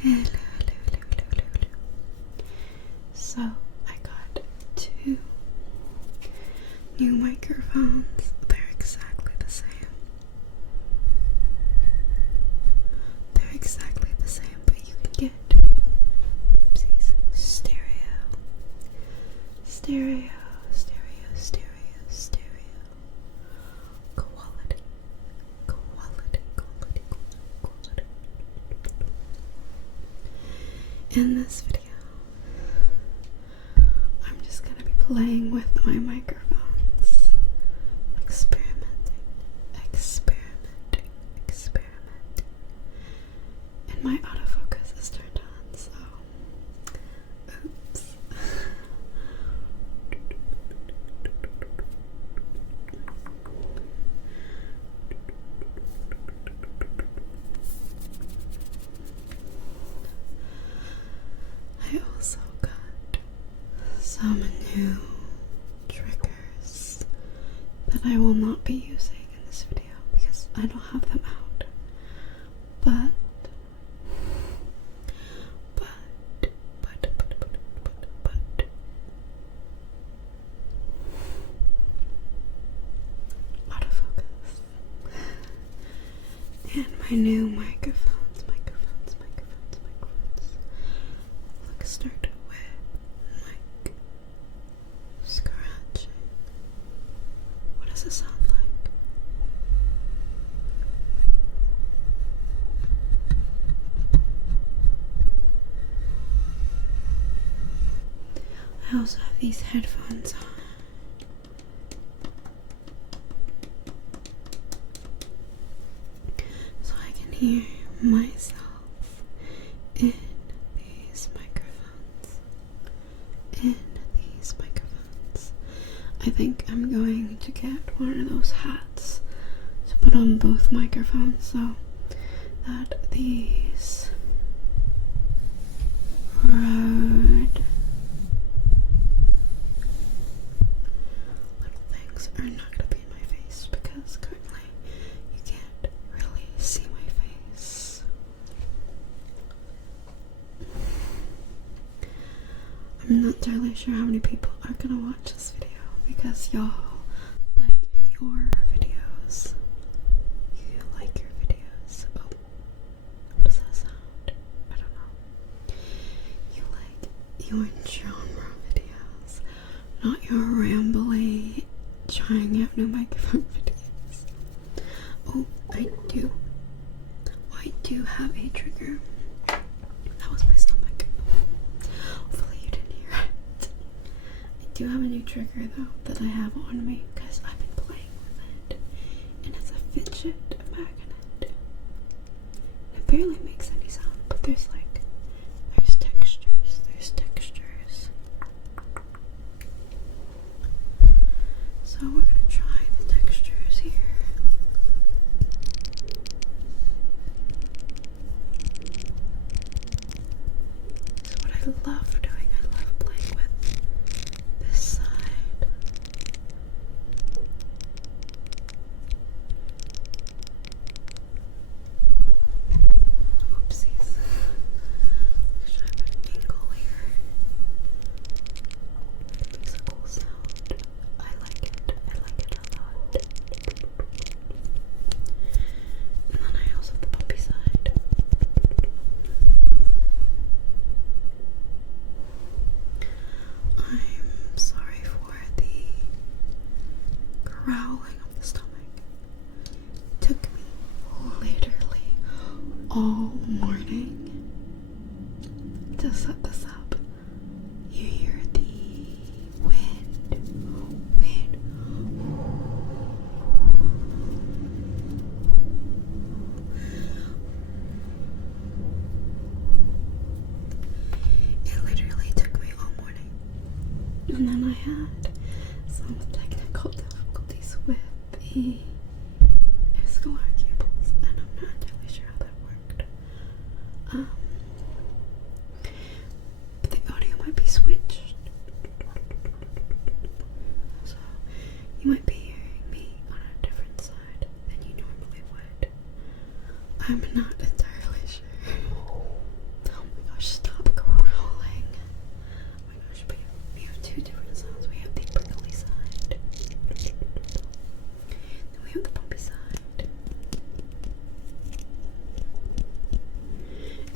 Hello, hello, hello, hello, hello. So, I got 2 new microphones. They're exactly the same. They're exactly the same, but you can get, oopsies, stereo, stereo, stereo, stereo, stereo, quality, quality, quality, quality. In this video, I'm just gonna be playing with my microphones, experimenting, experimenting, experimenting. And my autofocus is turned on, so oops. I also got some new triggers that I will not be using in this video because I don't have them out. But autofocus. And my new microphones. Let's start with mic scratching. What does it sound like? I also have these headphones on. So I can hear myself in these microphones. I think I'm going to get one of those hats to put on both microphones so that these Rode little things are not going to be in my face because currently you can't really see my face. I'm not entirely sure how many people are going to watch this video because y'all like your videos. You like your videos. Oh, what does that sound? I don't know. You like your genre videos, not your rambly, trying out new microphone videos. Oh, I do have a trigger. That was my stomach. Hopefully you didn't hear it. I do have a new trigger though that I have on me because I've been playing with it, and it's a Fidget magnet. It barely makes any sound, but there's textures. So we're gonna try the textures here. So what I love doing, I love playing with this side. Oopsies. Actually, I have an angle here. It makes a cool sound. I like it a lot. And then I also have the bumpy side. I'm sorry for the growling of the stomach. It took me literally all morning to set this up. You hear the wind. It literally took me all morning. And then I had some technical difficulties with the XLR cables, and I'm not entirely sure how that worked. But the audio might be switched. So you might be hearing me on a different side than you normally would. I'm not entirely sure.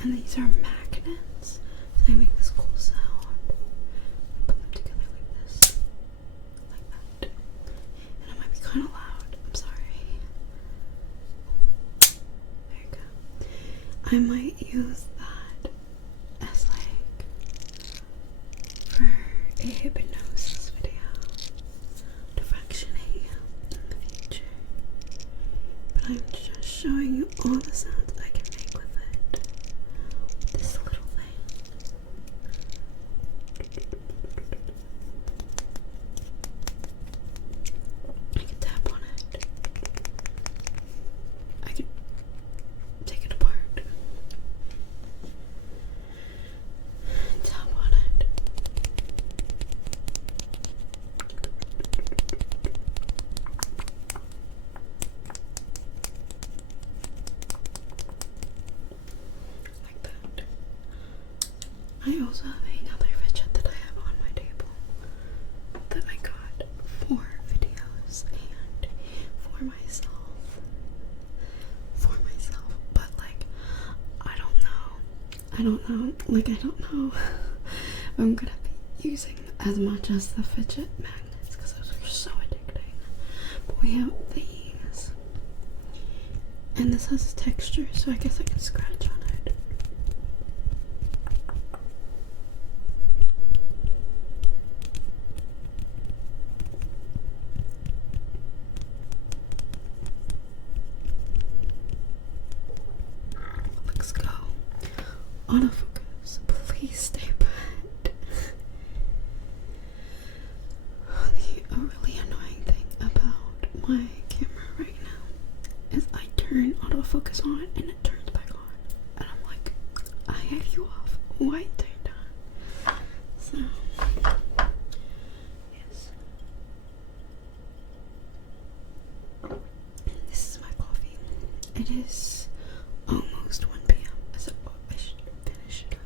And these are magnets. They make this cool sound. Put them together like this. Like that. And it might be kind of loud. I'm sorry. There you go. I might use that as like for a hypnosis video to functionate in the future. But I'm just showing you all the sounds I can make with it. This little thing. I can tap on it. I can take it apart. Tap on it. Like that. I also have another fidget that I have on my table that I got for videos and for myself. But like, I don't know if I'm gonna be using as much as the fidget magnets because those are so addicting. But we have these, and this has a texture, so I guess I can scratch on it. Let's go. Autofocus, please stay put. The really annoying thing about my camera right now is I turn autofocus on and it turns back on. And I'm like, I had you off. Why it turned on? So, yes. This is my coffee. It is almost 1 p.m. So I should finish it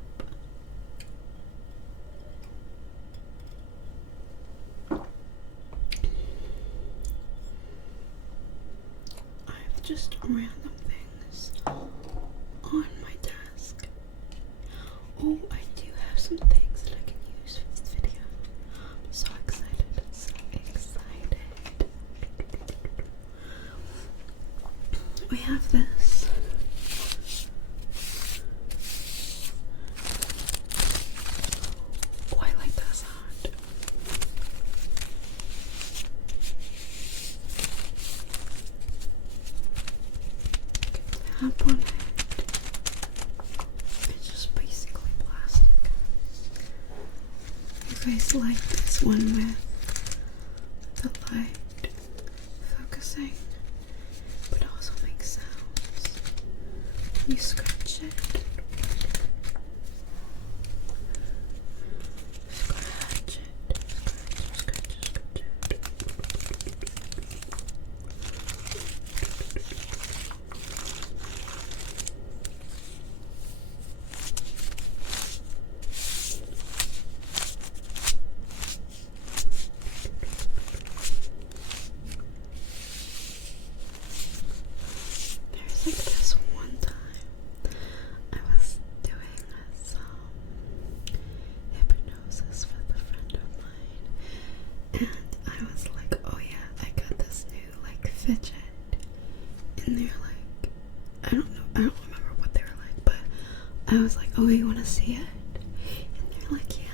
up. I have just random things on my desk. Oh, I do have some things that I can use for this video. I'm so excited. So excited. We have this. Oh, I like that sound. Tap on it. It's just basically plastic. You guys like this one with the light focusing, but also makes sounds. You scratch it. Scratch it. Scratch it. There's like this one time I was doing some hypnosis with a friend of mine, and I was like, oh yeah, I got this new like fidget, and they're like, I don't remember what they were like, but I was like, oh, you want to see it? And they're like, yeah.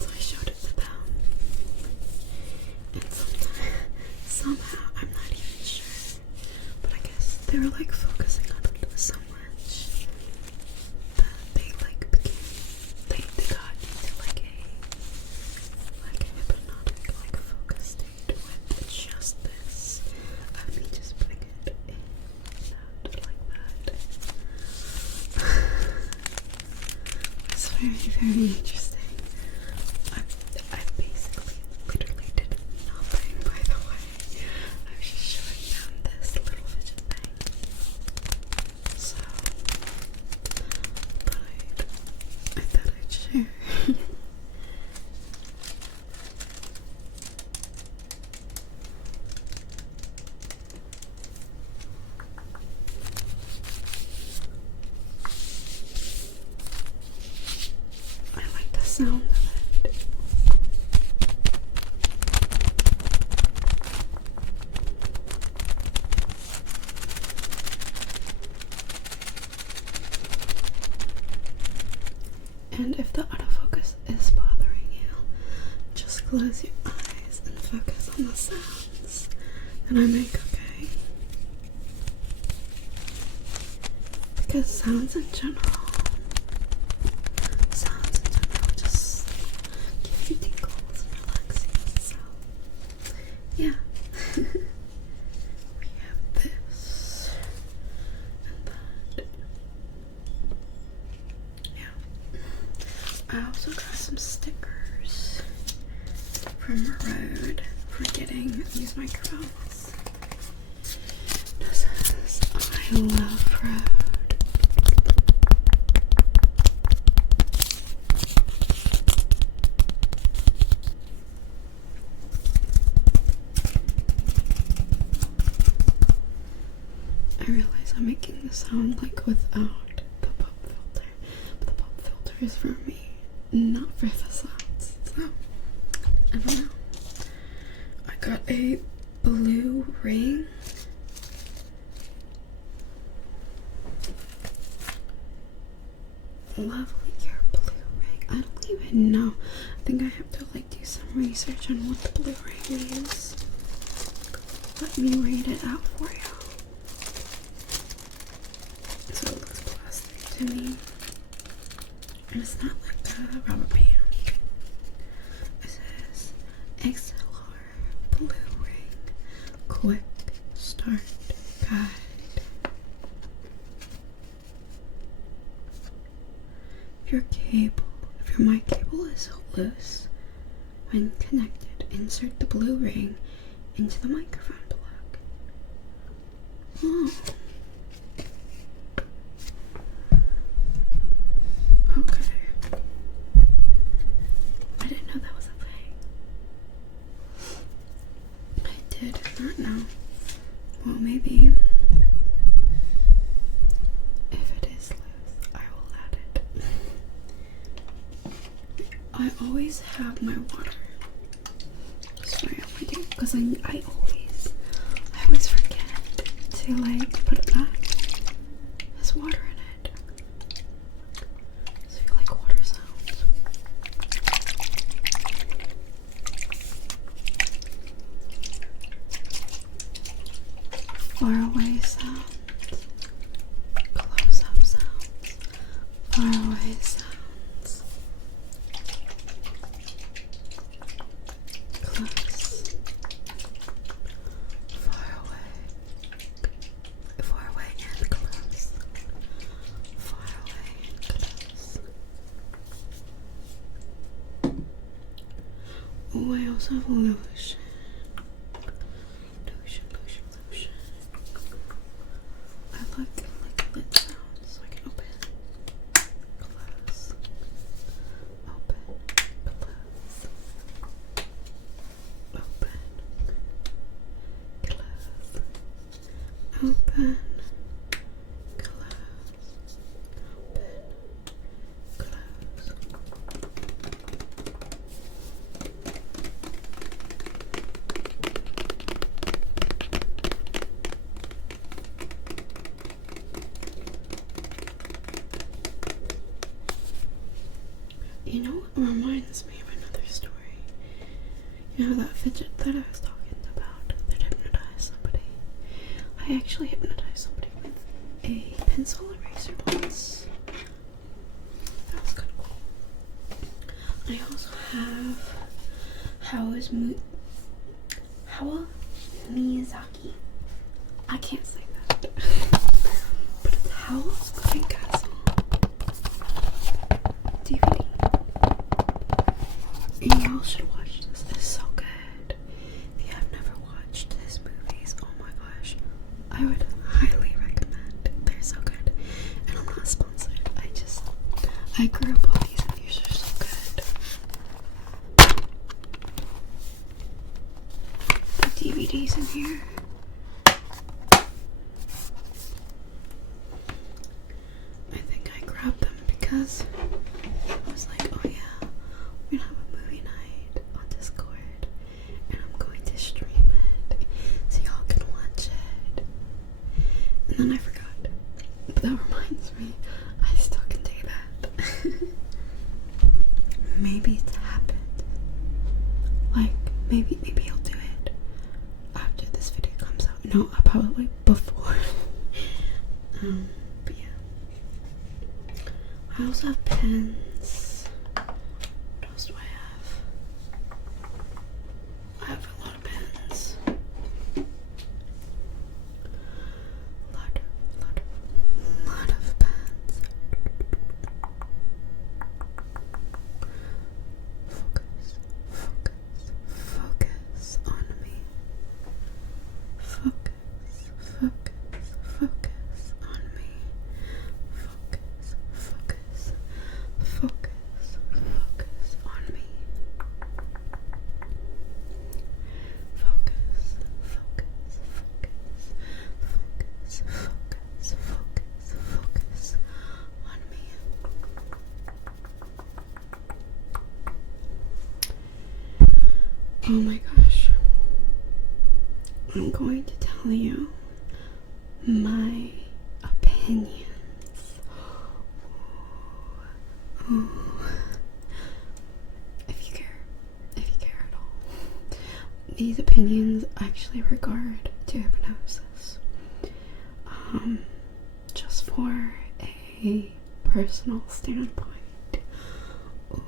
So I showed it to them, and somehow, I'm not even sure, but I guess they were like focusing on it so much that they like became, they got into like a hypnotic like focus state with just this of me just putting it in and out like that. It's very, very interesting. I basically literally did nothing, by the way. I was just showing them this little fidget thing. So, but I thought I'd share. sound of it. And if the autofocus is bothering you, just close your eyes and focus on the sounds that I make, okay? Because sounds in general just give you tingles and relax you. So, yeah. We have this and that. Yeah. I also got some stickers from Road for getting these microphones. This is I love Road. I realize I'm making the sound like without the pop filter, but the pop filter is for me, not for the sounds. So, I don't know. I got a blue ring. Lovely, your blue ring. I don't even know. I think I have to like do some research on what the blue ring is. Let me read it out for you. So it looks plastic to me. And it's not like a rubber band. It says XLR Blue Ring Quick Start Guide. If your mic cable is loose, when connected, insert the blue ring into the microphone plug. Oh. Okay. I didn't know that was a thing. I did not know. Well, maybe if it is loose, I will add it. I always have my water. Sorry, I do, because I always forget to like put it back. There's water in it. So you like water sounds. Far away sounds. Close up sounds. Far away sounds. Close. Far away and close. Far away and close. Oh, I also have lotion. Lotion. I like lid sounds, so I can open, close, open, close, open, close, open, close, You know what reminds me of another story? You know that fidget that I was talking about that hypnotized somebody? I actually hypnotized somebody with a pencil eraser once. That was kind of cool. I also have Hayao Miyazaki. I can't say that. But it's Howl's Cooking Castle DVD. Y'all should watch this. It's so good. If you have never watched his movies, oh my gosh, I would highly recommend. They're so good. And I'm not sponsored. I grew up on these and these are so good. The DVDs in here. I think I grabbed them because I was like, oh yeah, I also have pens. What else do I have? I have a lot of pens. Lot of pens. Focus on me. Focus on me. Focus on me. Focus on me. Oh my gosh. I'm going to tell you my opinions. Ooh. If you care at all. These opinions actually regard to hypnosis. Just for a personal standpoint. Ooh.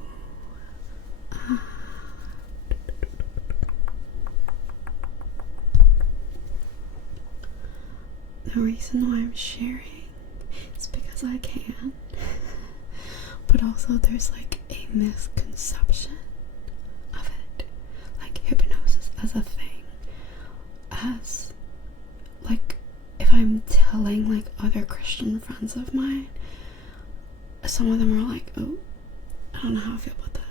The reason why I'm sharing is because I can, but also there's like a misconception of it, like hypnosis as a thing, as like if I'm telling like other Christian friends of mine, some of them are like, oh, I don't know how I feel about that.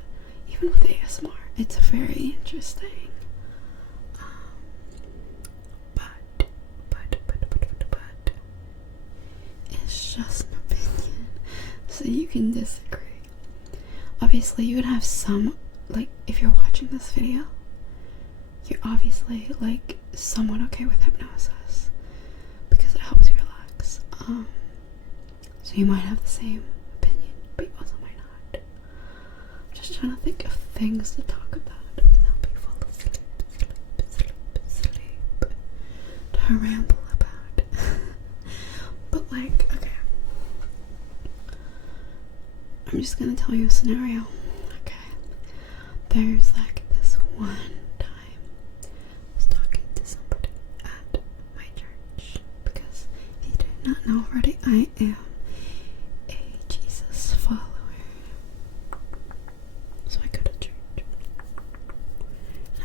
Even with ASMR, it's very interesting. It's just an opinion, so you can disagree. Obviously, you would have some, like, if you're watching this video, you're obviously, like, somewhat okay with hypnosis, because it helps you relax. So you might have the same opinion, but you also might not. I'm just trying to think of things to talk about, and help you fall asleep, to ramble about. But like, okay, I'm just gonna tell you a scenario. Okay, there's like this one time I was talking to somebody at my church, because if you do not know already, I am a Jesus follower. So I go to church and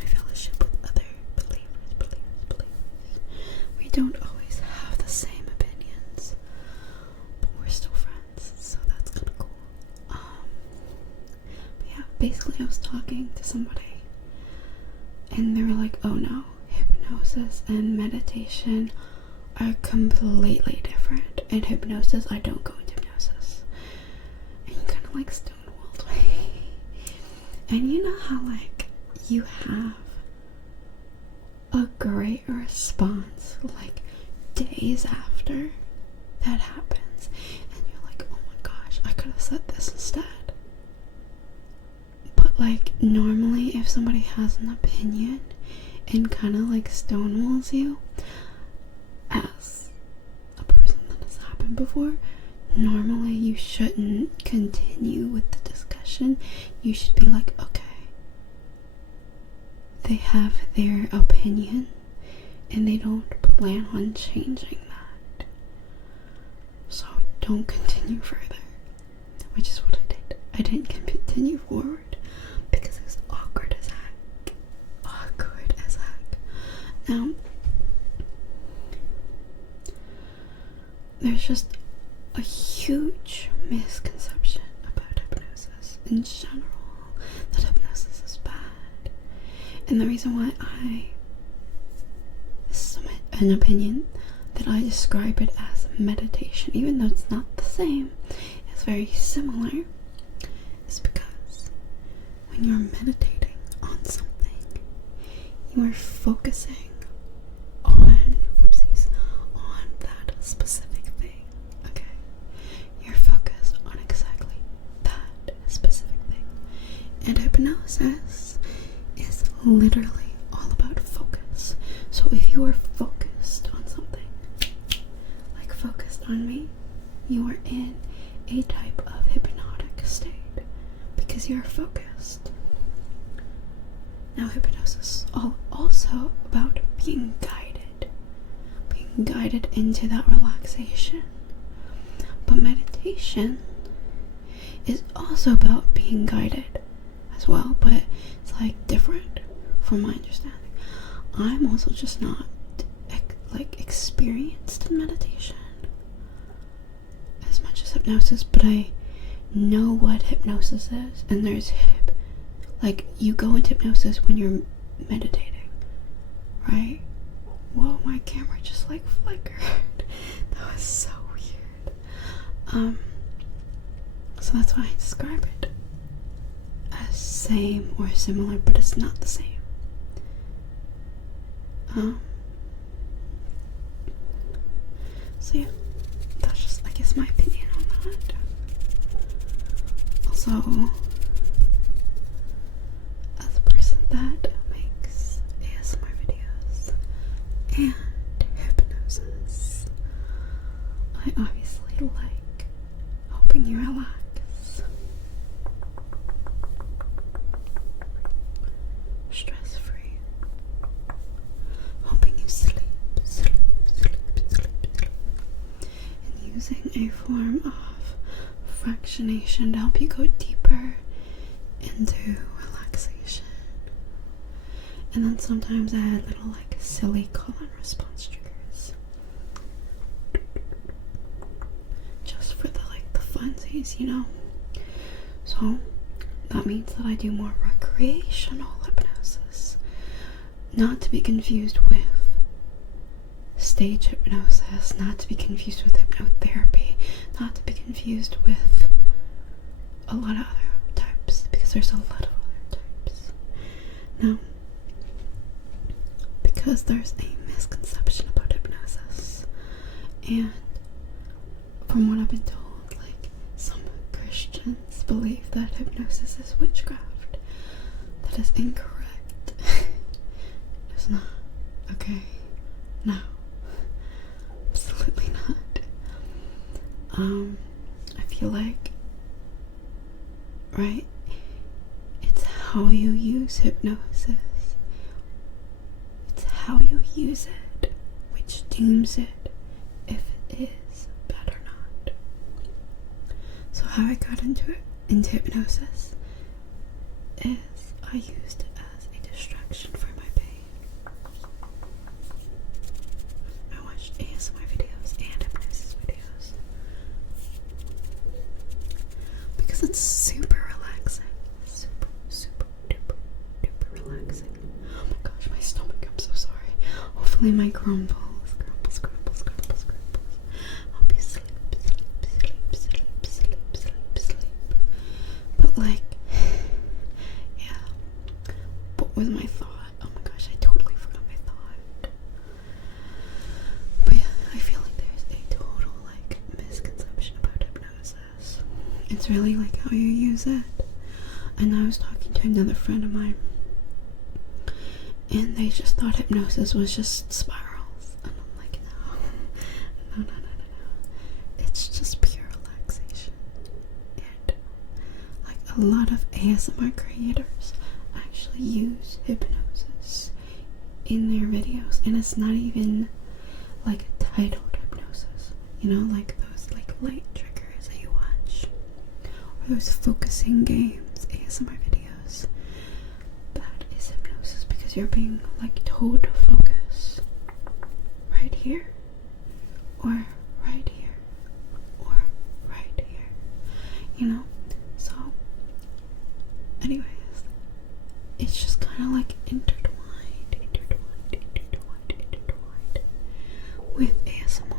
I fellowship with other believers. We don't always have the same opinions, but we're still friends, so that's kind of cool. But yeah, basically I was talking to somebody and they were like, oh no, hypnosis and meditation are completely different. In hypnosis, I don't go into hypnosis. And you kind of like stonewalled me. And you know how like you have a great response like days after that happens, and you're like, oh my gosh, I could have said this instead. But like normally if somebody has an opinion and kind of like stonewalls you, as a person that has happened before, normally you shouldn't continue with the discussion. You should be like, okay, they have their opinion and they don't plan on changing that, so don't continue further, which is what I did. I didn't continue forward because it was awkward as heck. Now there's just a huge misconception about hypnosis in general, that hypnosis is bad. And the reason why I submit an opinion that I describe it as meditation, even though it's not the same, it's very similar, is because when you're meditating on something, you are focusing on that specific thing. Okay, you're focused on exactly that specific thing. And hypnosis is literally all about focus. So if you are focused on something, like focused on me, you are in a type of hypnosis state because you're focused. Now, hypnosis is also about being guided into that relaxation. But meditation is also about being guided as well, but it's like different from my understanding. I'm also just not like experienced in meditation as much as hypnosis, but I know what hypnosis is, and there's like you go into hypnosis when you're meditating, right? Whoa, my camera just like flickered. That was so weird. So that's why I describe it as same or similar, but it's not the same. So yeah, that's just, I guess, my opinion on that. Also, as a person that makes ASMR videos and hypnosis, I obviously like helping you relax, stress-free, helping you sleep, and using a form of fractionation to help you go deeper into relaxation. And then sometimes I add little like silly call and response triggers just for the funsies, you know. So that means that I do more recreational hypnosis, not to be confused with stage hypnosis, not to be confused with hypnotherapy, not to be confused with a lot of other types, because there's a lot of other types. Now, because there's a misconception about hypnosis, and from what I've been told, like, some Christians believe that hypnosis is witchcraft. That is incorrect. It's not. Okay? No. Absolutely not. I feel like, right, it's how you use hypnosis. It's how you use it which deems it if it is bad or not. So how I got into hypnosis is I used it as a distraction for my pain. I watched ASMR videos and hypnosis videos because it's super relaxing. Super duper relaxing. Oh my gosh, my stomach, I'm so sorry. Hopefully my grumbles help you sleep. But like, yeah. What was my thought? Oh my gosh, I totally forgot my thought. But yeah, I feel like there's a total like misconception about hypnosis. It's really like how you use it. And I was talking to another friend of mine, and they just thought hypnosis was just spirals. And I'm like, no. It's just pure relaxation. And like a lot of ASMR creators actually use hypnosis in their videos, and it's not even like titled hypnosis. You know, like those like light triggers that you watch, or those focusing games, ASMR videos. That is hypnosis because you're being like told to focus right here, or right here, or right here. You know? So anyways, it's just kind of like intertwined with ASMR,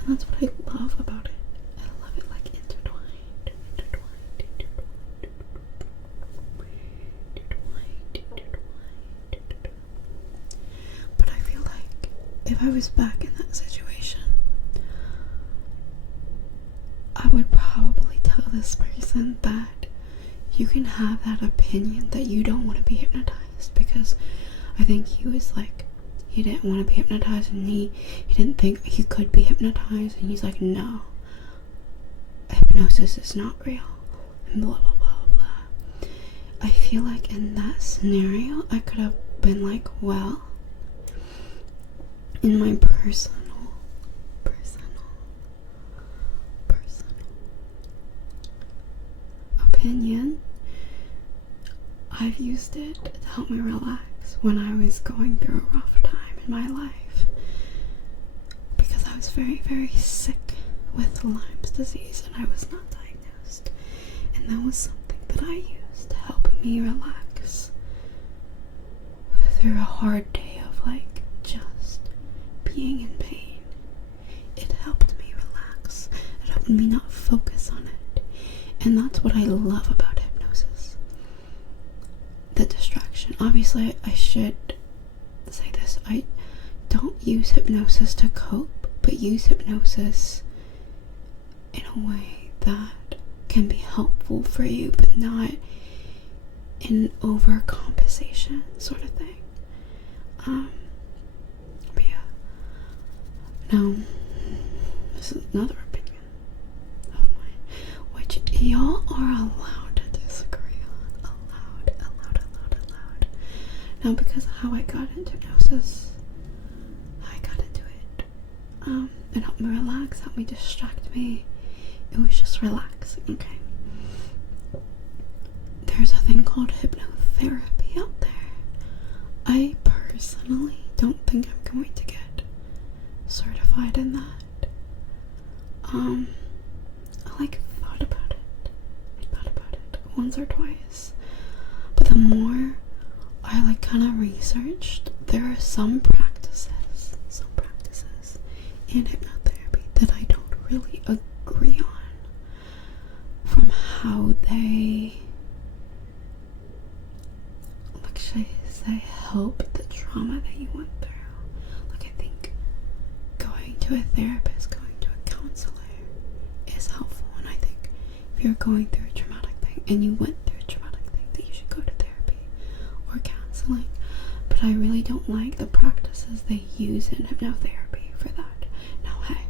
and that's what I love about it. I love it like intertwined. But I feel like if I was back in that situation, I would probably tell this person that you can have that opinion that you don't want to be hypnotized, because I think he was like, he didn't want to be hypnotized, and he didn't think he could be hypnotized, and he's like, no, hypnosis is not real. and blah blah blah blah. I feel like in that scenario I could have been like, well, in my personal opinion, I've used it to help me relax when I was going through a rough time in my life, because I was very, very sick with Lyme's disease and I was not diagnosed, and that was something that I used to help me relax through a hard day of like just being in pain. It helped me relax. It helped me not focus on it. And that's what I love about hypnosis. The distraction. Obviously, I should say this. I don't use hypnosis to cope, but use hypnosis in a way that can be helpful for you, but not in overcompensation sort of thing. But yeah. Now, this is another opinion of mine, which y'all are allowed to disagree on. Allowed. Now, because of how I got into hypnosis, I got into it. It helped me relax, helped me distract me. It was just relaxing, okay? There's a thing called hypnotherapy out there. I personally don't think I'm going to get certified in that. I thought about it once or twice, but the more I kind of researched, there are some practices in hypnotherapy that I don't really agree on, from how they help the trauma that you went through. Like, I think going to a therapist, going to a counselor is helpful, and I think if you're going through a traumatic thing and you went through a traumatic thing, that you should go to therapy or counseling. But I really don't like the practices they use in hypnotherapy for that. Now, hey,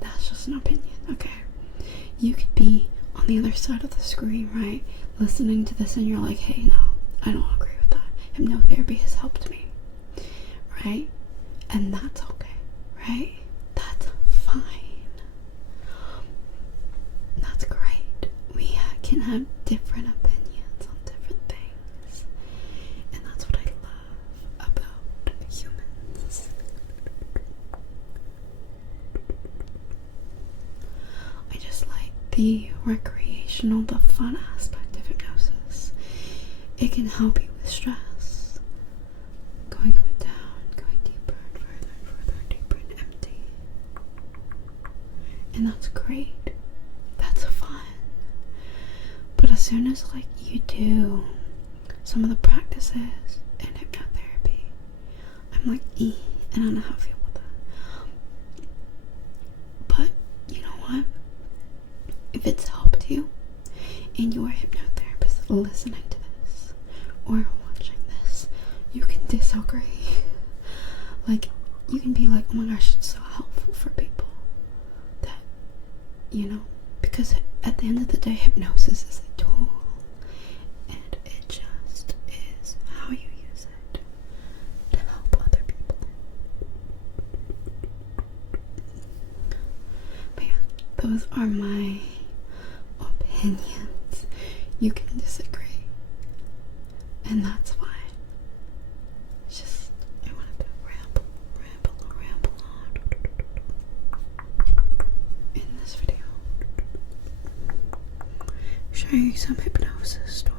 that's just an opinion, okay? You could be on the other side of the screen, right, listening to this, and you're like, hey, no, I don't agree with that. Hypnotherapy has helped me, right? And that's okay, right? That's fine. That's great. We can have different opinions on different things, and that's what I love about humans. I just like the recreational, the fun aspect of hypnosis. It can help you with stress, going up and down, going deeper and further and further, deeper and empty. And that's great. That's fun. But as soon as you do some of the practices in hypnotherapy, I'm like, and I don't know how I feel about that. But you know what? If it's helped you and you're a hypnotherapist listening to this or watching this, you can disagree. You can be like, oh my gosh, it's so helpful for people that, because at the end of the day, hypnosis is a tool, and it just is how you use it to help other people. But yeah, those are my opinions. You can disagree, and that's fine. It's just, I wanted to ramble on in this video. Show you some hypnosis stories.